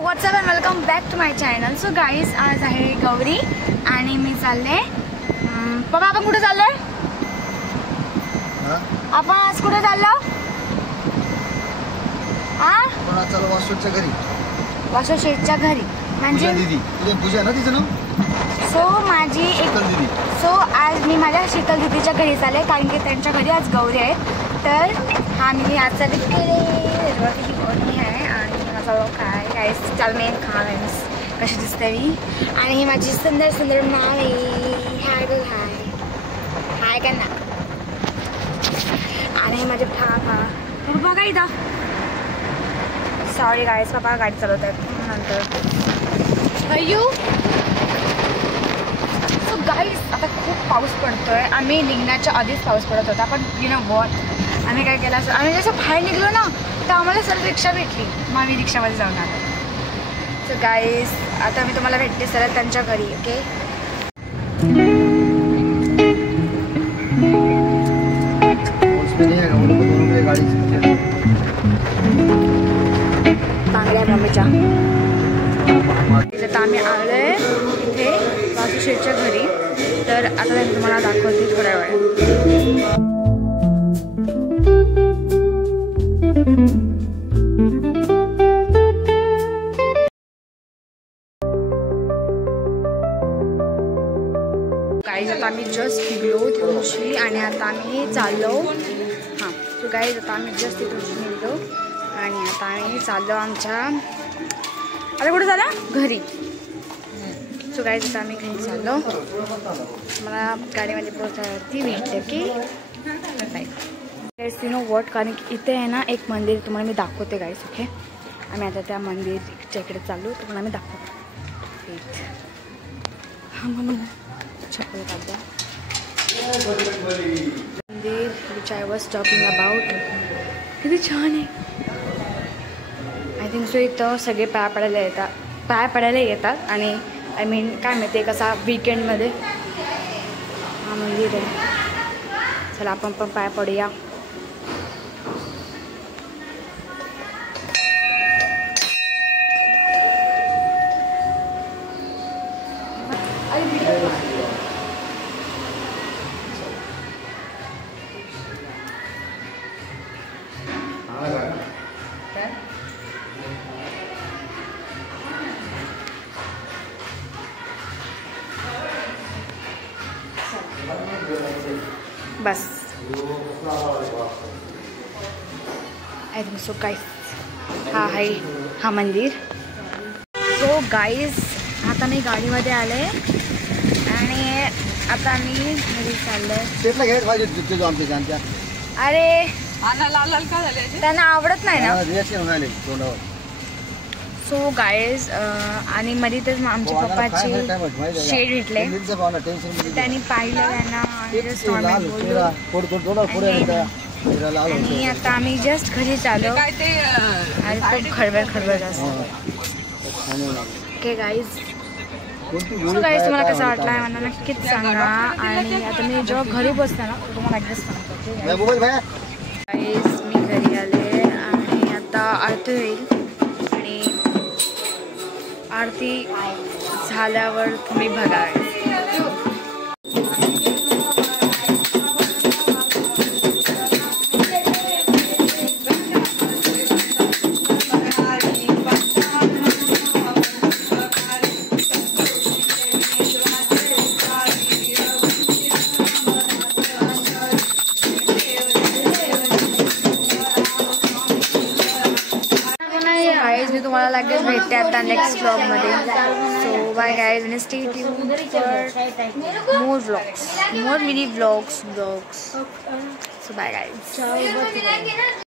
WhatsApp and welcome back to my channel. So guys, आज आहे गौरी आणि मी चालले. पप्पा आपण कुठे चाललोय? आपण आज कुठे चाललो? वासूच्या घरी. वासू शेठच्या घरी म्हणजे पूजा ना तिचं नाव. सो माझी एक आज मी माझ्या शीतल दीदीच्या घरी चालले कारण की त्यांच्या घरी आज गौरी आहे. तर हा मी आज चालले त्याच्यावरती गौरी आहे आणि माझा काय चाल मी खास कशी दिसते मी. आणि ही माझी सुंदर सुंदर माळी. हाय गो हाय हाय का ना. आणि माझे पप्पा बघा इथं. सॉरी गाईज, पप्पा गाडी चालवत आहेत नंतर. अय्यू. सो गाईज, आता खूप पाऊस पडतोय. आम्ही निघण्याच्या आधीच पाऊस पडत होता, पण यू नो व्हॉट, आम्ही काय केलं असं, आम्ही जसं बाहेर निघलो ना तर आम्हाला सरळ रिक्षा भेटली. मग आम्ही रिक्षामध्ये जाऊन आलो. सो गाईज, आता मी तुम्हाला भेटते सरळ त्यांच्या घरी. ओके. चांगल्या मम्मीच्या आता आम्ही आलोय इथे वासू शेठच्या घरी. तर आता मी तुम्हाला दाखवते थोड्या वेळ. गाईज, आता आम्ही जस्ट निघलो तिथूनशी आणि आता आम्ही चाललो. हां, सो गाईज, आता आम्ही जस्ट तिथूनशी निघलो आणि आता आम्ही चाललो आमच्या आता कुठं झाला घरी. सो गाईज, आता आम्ही घरी चाललो. मला गाडीमध्ये पोहोचल्यावरती भेटतं की नाही गाईज, यू नो वॉट, कारण की इथे आहे ना एक मंदिर तुम्हाला मी दाखवते गाईज. ओके. आम्ही आता त्या मंदिरच्या इकडे चाललो, तुम्हाला मी दाखवते. हां म्हणून चप्पल काढा. मंदिर which I was talking about. किती छान आहे. आय थिंक सो इथं सगळे पाय पडायला येतात आणि आय मीन काय माहिती कसा वीकेंडमध्ये हा मंदिर आहे. चला आपण पण पाय पडूया. बस आय थिंक सो गाईज, हा आहे हा मंदिर. सो गाईज, आता मी गाडीमध्ये आले आणि आता मी घरी चाललोय. अरे त्यांना आवडत नाही ना. सो गाईज, आणि मध्ये तर आमच्या पप्पाची शेड भेटले. त्यांनी पाहिलं त्यांना आणि आता आम्ही जस्ट घरी चाललो आणि खूप खडबड जास्त. Okay guys. सो गाईज, तुम्हाला कसं वाटलं आहे मला नक्कीच सांगा. आणि आता मी जेव्हा घरी बसते ना तुम्हाला ॲड्रेस सांगतो. गाईज, मी घरी आले आणि आता आरती होईल आणि आरती झाल्यावर तुम्ही बघा. मी तुम्हाला लगेच भेटते आता नेक्स्ट ब्लॉगमध्ये. सो बाय गाईज आणि stay tuned for more vlogs, more mini vlogs. So bye guys.